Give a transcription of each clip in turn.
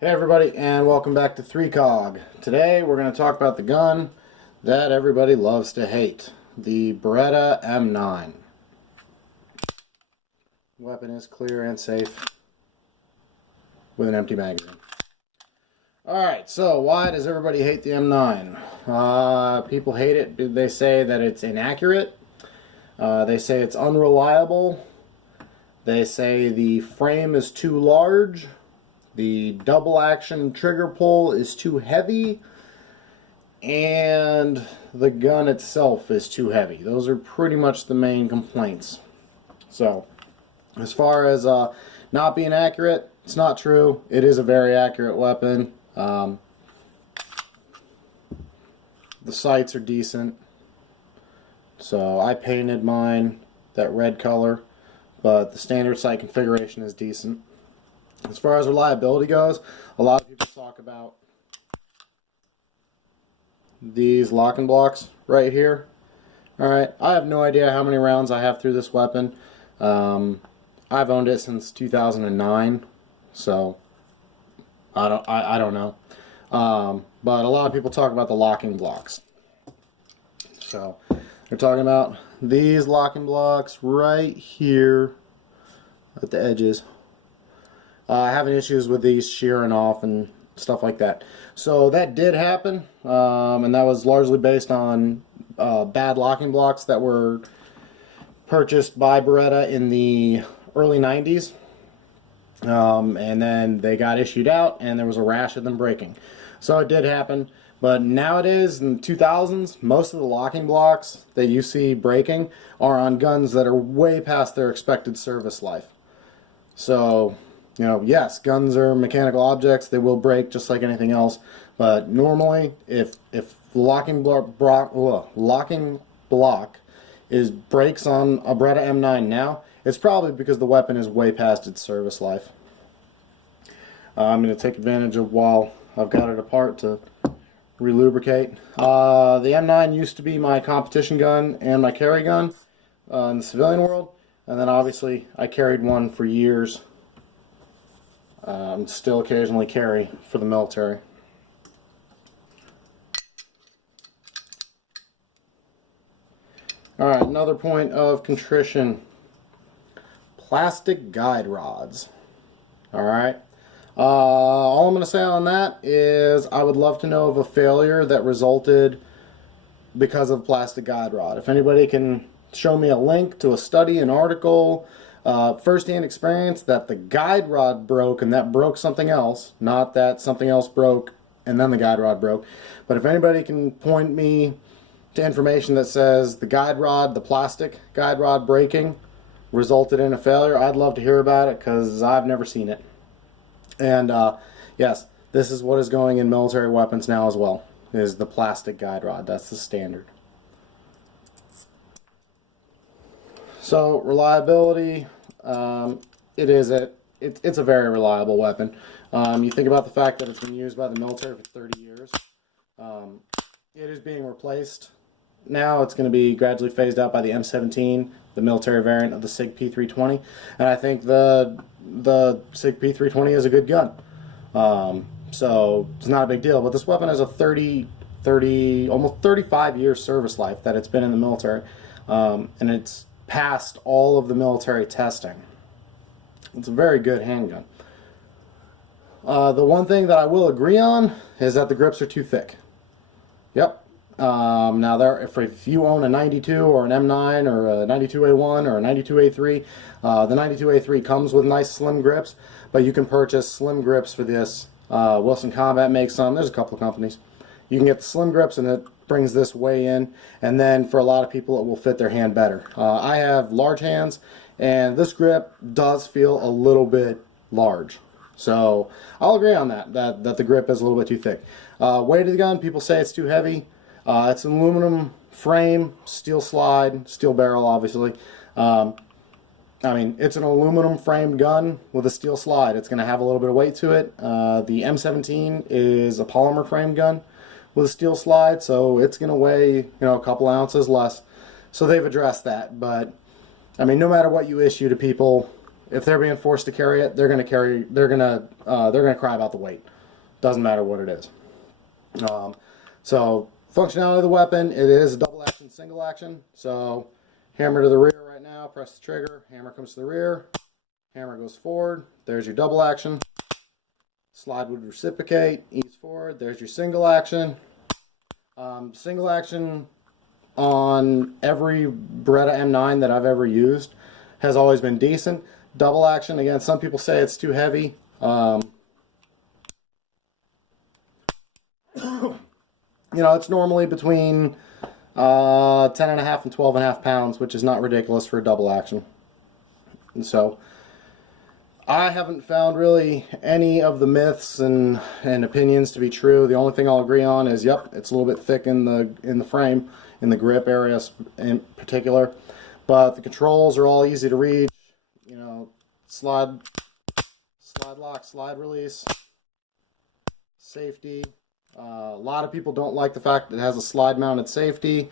Hey everybody, and welcome back to 3COG. Today we're going to talk about the gun that everybody loves to hate, the Beretta M9. Weapon is clear and safe with an empty magazine. Alright, so why does everybody hate the M9? People hate it. They say that it's inaccurate. They say it's unreliable. They say the frame is too large. The double action trigger pull is too heavy, and the gun itself is too heavy. Those are pretty much the main complaints. So, as far as not being accurate, it's not true. It is a very accurate weapon. The sights are decent. So, I painted mine that red color, but the standard sight configuration is decent. As far as reliability goes, a lot of people talk about these locking blocks right here. Alright, I have no idea how many rounds I have through this weapon. I've owned it since 2009, so I don't know. But a lot of people talk about the locking blocks. So they're talking about these locking blocks right here at the edges. Having issues with these shearing off and stuff like that. So that did happen, and that was largely based on bad locking blocks that were purchased by Beretta in the early 90s. And then they got issued out, and there was a rash of them breaking. So it did happen. But nowadays, in the 2000s, most of the locking blocks that you see breaking are on guns that are way past their expected service life. So, you know, yes, guns are mechanical objects. They will break just like anything else. But normally, if locking block breaks on a Beretta M9 now, it's probably because the weapon is way past its service life. I'm going to take advantage of while I've got it apart to relubricate. The M9 used to be my competition gun and my carry gun in the civilian world. And then obviously I carried one for years. Still occasionally carry for the military. Alright, another point of contrition. Plastic guide rods. Alright. All I'm going to say on that is I would love to know of a failure that resulted because of plastic guide rod. If anybody can show me a link to a study, an article, first-hand experience that the guide rod broke and that broke something else, not that something else broke and then the guide rod broke. But if anybody can point me to information that says the guide rod, the plastic guide rod breaking resulted in a failure, I'd love to hear about it because I've never seen it. And yes, this is what is going in military weapons now as well, is the plastic guide rod. That's the standard. So reliability, it's a very reliable weapon. You think about the fact that it's been used by the military for 30 years. It is being replaced. Now it's going to be gradually phased out by the M17, the military variant of the SIG P320, and I think the SIG P320 is a good gun. So it's not a big deal. But this weapon has a almost 35 year service life that it's been in the military, and it's passed all of the military testing. It's a very good handgun. The one thing that I will agree on is that the grips are too thick. Yep. Now, if you own a 92 or an M9 or a 92A1 or a 92A3, the 92A3 comes with nice slim grips, but you can purchase slim grips for this. Wilson Combat makes some. There's a couple of companies. You can get the slim grips, and it brings this way in, and then for a lot of people it will fit their hand better. I have large hands, and this grip does feel a little bit large. So I'll agree on that the grip is a little bit too thick. Weight of the gun, people say it's too heavy. It's an aluminum frame, steel slide, steel barrel, obviously. I mean, it's an aluminum framed gun with a steel slide. It's going to have a little bit of weight to it. The M17 is a polymer frame gun with a steel slide, so it's going to weigh, a couple ounces less. So they've addressed that. But I mean, no matter what you issue to people, if they're being forced to carry it, they're gonna cry about the weight. Doesn't matter what it is. So functionality of the weapon, it is a double action, single action. So hammer to the rear right now, press the trigger, hammer comes to the rear, hammer goes forward, there's your double action. Slide would reciprocate, ease forward, there's your single action. Single action on every Beretta M9 that I've ever used has always been decent. Double action, again, some people say it's too heavy. You know, it's normally between 10.5 and 12.5 pounds, which is not ridiculous for a double action. And so I haven't found really any of the myths and opinions to be true. The only thing I'll agree on is, yep, it's a little bit thick in the frame, in the grip area in particular. But the controls are all easy to read. You know, slide lock, slide release, safety. A lot of people don't like the fact that it has a slide mounted safety.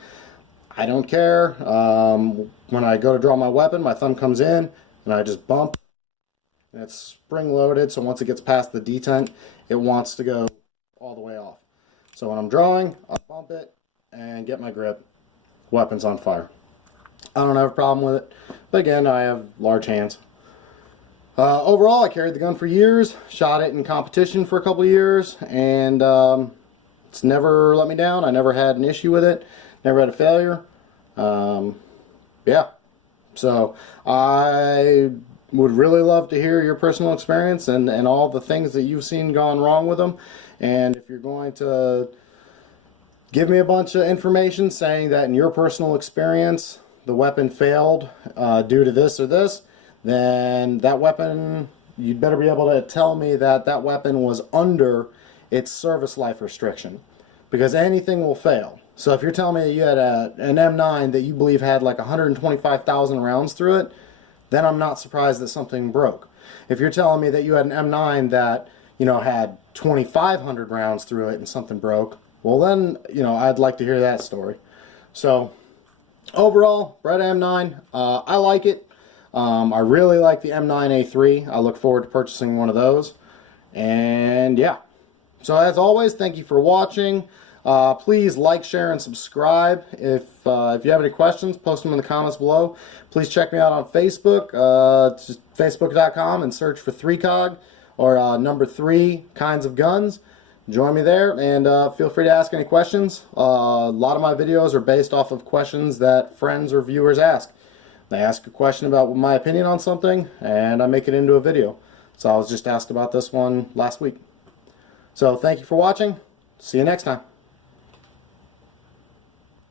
I don't care. When I go to draw my weapon, my thumb comes in and I just bump. And it's spring loaded, so once it gets past the detent, it wants to go all the way off. So when I'm drawing, I bump it and get my grip. Weapon's on fire. I don't have a problem with it, but again, I have large hands. Overall, I carried the gun for years, shot it in competition for a couple years, and it's never let me down. I never had an issue with it, never had a failure. Yeah, so I would really love to hear your personal experience and all the things that you've seen gone wrong with them. And if you're going to give me a bunch of information saying that in your personal experience the weapon failed due to this or this, then that weapon, you'd better be able to tell me that that weapon was under its service life restriction, because anything will fail. So if you're telling me you had an M9 that you believe had like 125,000 rounds through it, then I'm not surprised that something broke. If you're telling me that you had an M9 that, you know, had 2,500 rounds through it and something broke, well then, you know, I'd like to hear that story. So overall, Beretta M9, I like it. I really like the M9A3. I look forward to purchasing one of those. And yeah. So as always, thank you for watching. Please like, share, and subscribe. If you have any questions, post them in the comments below. Please check me out on Facebook. Just facebook.com and search for 3COG or number 3 kinds of guns. Join me there, and feel free to ask any questions. A lot of my videos are based off of questions that friends or viewers ask. They ask a question about my opinion on something, and I make it into a video. So I was just asked about this one last week. So thank you for watching. See you next time.